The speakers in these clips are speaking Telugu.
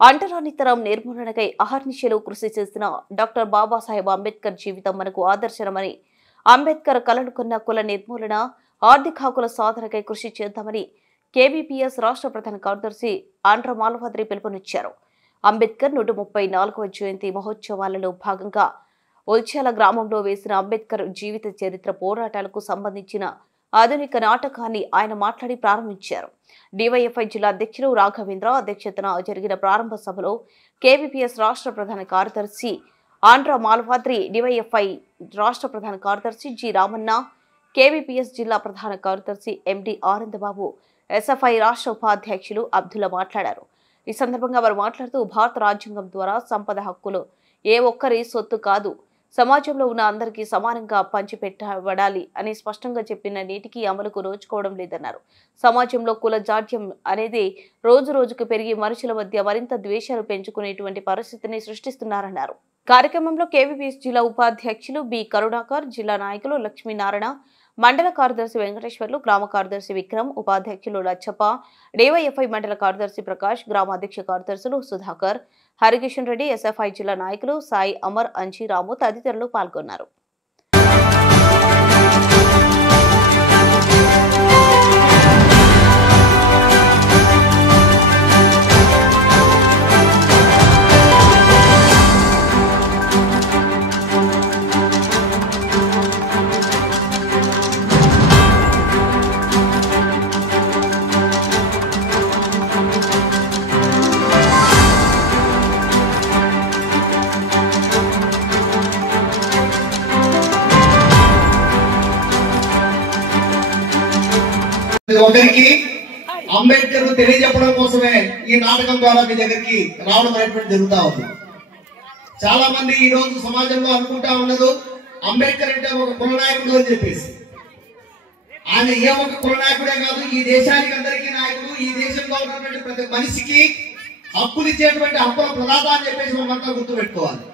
అంటరానితరం నిర్మూలనకై అహర్నిశలు కృషి చేసిన డాక్టర్ బాబాసాహెబ్ అంబేద్కర్ జీవితం మనకు ఆదర్శనమని, అంబేద్కర్ కలలు కన్న కుల నిర్మూలన, ఆర్థిక హక్కుల సాధనకై కృషి చేద్దామని కేవీపీఎస్ రాష్ట్ర ప్రధాన కార్యదర్శి ఆంధ్ర మాలవాద్రి పిలుపునిచ్చారు. అంబేద్కర్ 134వ జయంతి మహోత్సవాలలో భాగంగా ఉల్చాల గ్రామంలో వేసిన అంబేద్కర్ జీవిత చరిత్ర పోరాటాలకు సంబంధించిన ఆధునిక నాటకాన్ని ఆయన మాట్లాడి ప్రారంభించారు. డివైఎఫ్ఐ జిల్లా అధ్యక్షులు రాఘవేంద్ర అధ్యక్షతన జరిగిన ప్రారంభ సభలో కేవీపీఎస్ రాష్ట్ర ప్రధాన కార్యదర్శి ఆంధ్ర మాలవాద్రి, డివైఎఫ్ఐ రాష్ట్ర ప్రధాన కార్యదర్శి జి రామన్న, కేవీపీఎస్ జిల్లా ప్రధాన కార్యదర్శి ఎండి ఆనందబాబు, ఎస్ఎఫ్ఐ రాష్ట్ర ఉపాధ్యక్షులు అబ్దుల్లా మాట్లాడారు. ఈ సందర్భంగా వారు మాట్లాడుతూ భారత రాజ్యాంగం ద్వారా సంపద హక్కులు ఏ ఒక్కరి సొత్తు కాదు, సమాజంలో ఉన్న అందరికీ సమానంగా పంచిపెట్టబడాలి అని స్పష్టంగా చెప్పిన నేటికి అమలుకు నోచుకోవడం లేదన్నారు. సమాజంలో కుల జాడ్యం అనేది రోజు రోజుకు పెరిగి మనుషుల మధ్య మరింత ద్వేషాలు పెంచుకునేటువంటి పరిస్థితిని సృష్టిస్తున్నారన్నారు. కార్యక్రమంలో కేవీపీఎస్ జిల్లా ఉపాధ్యక్షులు బి కరుణాకర్, జిల్లా నాయకులు లక్ష్మీనారాయణ, మండల కార్యదర్శి వెంకటేశ్వర్లు, గ్రామ కార్యదర్శి విక్రమ్, ఉపాధ్యక్షులు లచ్చప్ప, డివైఎఫ్ఐ మండల కార్యదర్శి ప్రకాష్, గ్రామ అధ్యక్ష కార్యదర్శులు సుధాకర్, హరికిషన్ రెడ్డి, ఎస్ఎఫ్ఐ జిల్లా నాయకులు సాయి, అమర్, అంజీరాము తదితరులు పాల్గొన్నారు. ఒకరికి అంబేద్కర్ తెలియజెప్పడం కోసమే ఈ నాటకం ద్వారా మీ దగ్గరికి రావడం అనేటువంటి జరుగుతా ఉంది. చాలా మంది ఈ రోజు సమాజంలో అనుకుంటా ఉన్నది అంబేద్కర్ అంటే ఒక కులనాయకుడు అని చెప్పేసి. ఆయన ఏ ఒక కులనాయకుడే కాదు, ఈ దేశానికి అందరికీ నాయకుడు, ఈ దేశంలో ఉన్నటువంటి ప్రతి మనిషికి హక్కులు ఇచ్చేటువంటి హక్కుల ప్రదాత అని చెప్పేసి మనమంతా గుర్తుపెట్టుకోవాలి.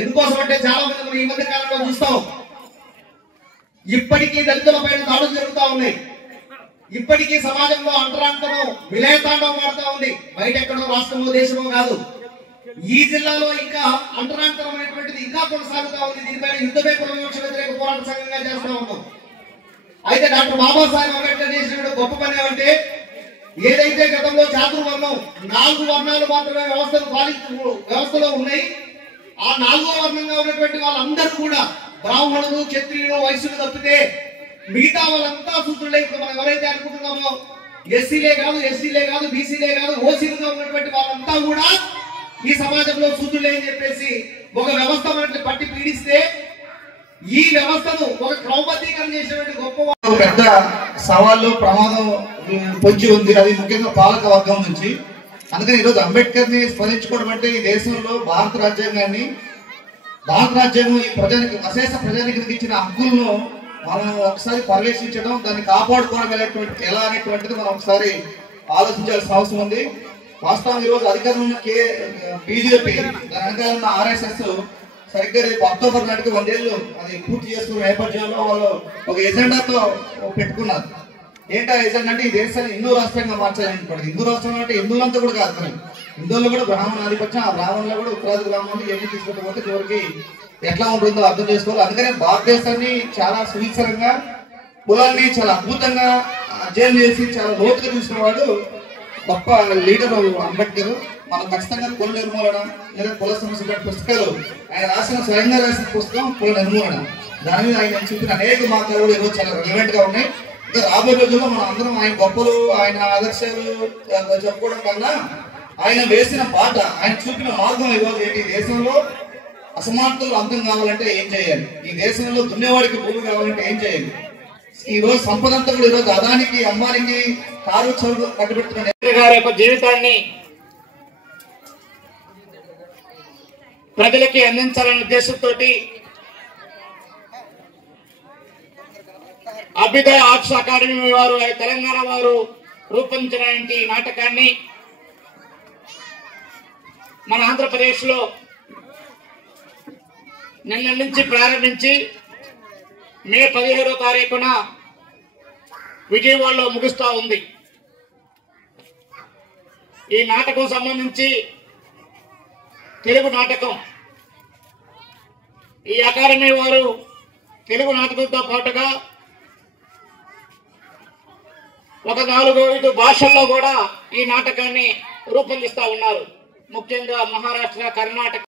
ఎందుకోసం అంటే చాలా మంది మనం ఈ మధ్య కాలంలో చూస్తాం, ఇప్పటికీ దళితుల పైన దాడులు జరుగుతూ ఉన్నాయి. ఇప్పటికీ సమాజంలో అంటరాంతరం విలయతాండవం ఆడుతూ ఉంది. బయట ఎక్కడో రాష్ట్రంలో దేశమో కాదు, ఈ జిల్లాలో ఇంకా అంటరాంతరం అనేటువంటిది ఇంకా కొనసాగుతూ ఉంది. దీనిపైన యుద్ధమే కుల వివక్ష వ్యతిరేక పోరాట సంఘంగా చేస్తూ ఉన్నాం. అయితే డాక్టర్ బాబాసాహెబ్ అంబేద్కర్ చేసిన గొప్ప పని ఏమంటే, ఏదైతే గతంలో చాతుర్వర్ణం 4 వర్ణాలు మాత్రమే వ్యవస్థలో ఉన్నాయి, ఆ 4వ వర్ణంగా ఉన్నటువంటి వాళ్ళందరూ కూడా బ్రాహ్మణులు, క్షత్రియులు, వైశ్యులు తప్పితే మిగతా వాళ్ళంతా సూత్రులే. ఇప్పుడు మనం ఎవరైతే అనుకుంటున్నామో ఎస్సీలే కాదు, బీసీలే కాదు, ఓసీలుగా ఉన్నటువంటి వాళ్ళంతా కూడా ఈ సమాజంలో సూత్రులే అని చెప్పేసి ఒక వ్యవస్థ మనకి పట్టి పీడిస్తే, ఈ వ్యవస్థను ఒక క్రమబద్ధీకరణ చేసినటువంటి గొప్ప పెద్ద సవాళ్ళు, ప్రమాదం పొంచి ఉంది. అది ముఖ్యంగా పాలక వర్గం నుంచి. అందుకని ఈరోజు అంబేద్కర్ ని స్మరించుకోవడం అంటే ఈ దేశంలో భారత రాజ్యాంగం ఈ ప్రజానికి అశేష ప్రజానికి ఇచ్చిన హక్కులను మనం ఒకసారి పర్యవేక్షించడం, దాన్ని కాపాడుకోవడం ఎలా అనేటువంటిది మనం ఒకసారి ఆలోచించాల్సిన అవసరం ఉంది. వాస్తవం ఈరోజు అధికారంలో ఉన్న బీజేపీ, దాని వెనకాల ఉన్న ఆర్ఎస్ఎస్ సరిగ్గా రేపు అక్టోబర్ నాటికి 100 ఏళ్ళు అది పూర్తి చేసుకున్న నేపథ్యంలో వాళ్ళు ఒక ఎజెండాతో పెట్టుకున్నారు. ఏంటా ఎజెండా అంటే ఈ దేశాన్ని హిందూ రాష్ట్రంగా మార్చాలనుకోండి. హిందూ రాష్ట్రం అంటే హిందువులంతా కూడా కాదు, హిందువులు కూడా బ్రాహ్మణ ఆధిపత్యం, ఆ బ్రాహ్మణులు కూడా ఉత్తరాది బ్రాహ్మణులు ఎన్ని తీసుకుంటే చివరికి ఎట్లా ఉంటుందో అర్థం చేసుకోవాలి. అందుకనే భారతదేశాన్ని చాలా సువిస్తరంగా, కులాన్ని చాలా అద్భుతంగా అధ్యయనం చేసి చాలా లోతుగా చూసిన వాడు గొప్ప లీడర్ అంబేద్కర్. మనం ఖచ్చితంగా కుల నిర్మూలన లేదా కుల సమస్య పుస్తకాలు ఆయన స్వయంగా రాసిన పుస్తకం కుల నిర్మూలన. దాని మీద ఆయన చూపిన అనేక మార్గాలు కూడా ఈరోజు చాలా రిలవెంట్ గా ఉన్నాయి. ఇంకా రాబోయే రోజుల్లో మనం అందరం ఆయన గొప్పలు, ఆయన ఆదర్శాలు చెప్పుకోవడం కన్నా ఆయన వేసిన బాట, ఆయన చూపిన మార్గం ఈరోజు ఏంటి, దేశంలో అసమానతలు అంతం కావాలంటే ఏం చేయాలి, ఈ దేశంలో దున్నేవాడికి భూమి కావాలంటే ఏం చేయాలి, ఈ రోజు సంపద అంతా కూడా ఈరోజు అదానికి, అమ్మానికి కారు చౌరు కట్టుబెడుతున్న గారి యొక్క జీవితాన్ని ప్రజలకి అందించాలనే ఉద్దేశంతో అభ్యుదయ ఆర్ట్స్ అకాడమీ వారు, తెలంగాణ వారు రూపొందించిన నాటకాన్ని మన ఆంధ్రప్రదేశ్ లో నిన్న నుంచి ప్రారంభించి మే 17వ తారీఖున విజయవాడలో ముగుస్తా ఉంది. ఈ నాటకం సంబంధించి తెలుగు నాటకం ఈ అకాడమీ వారు తెలుగు నాటకంతో పాటుగా ఒక 4-5 భాషల్లో కూడా ఈ నాటకాన్ని రూపొందిస్తా ఉన్నారు. ముఖ్యంగా మహారాష్ట్ర, కర్ణాటక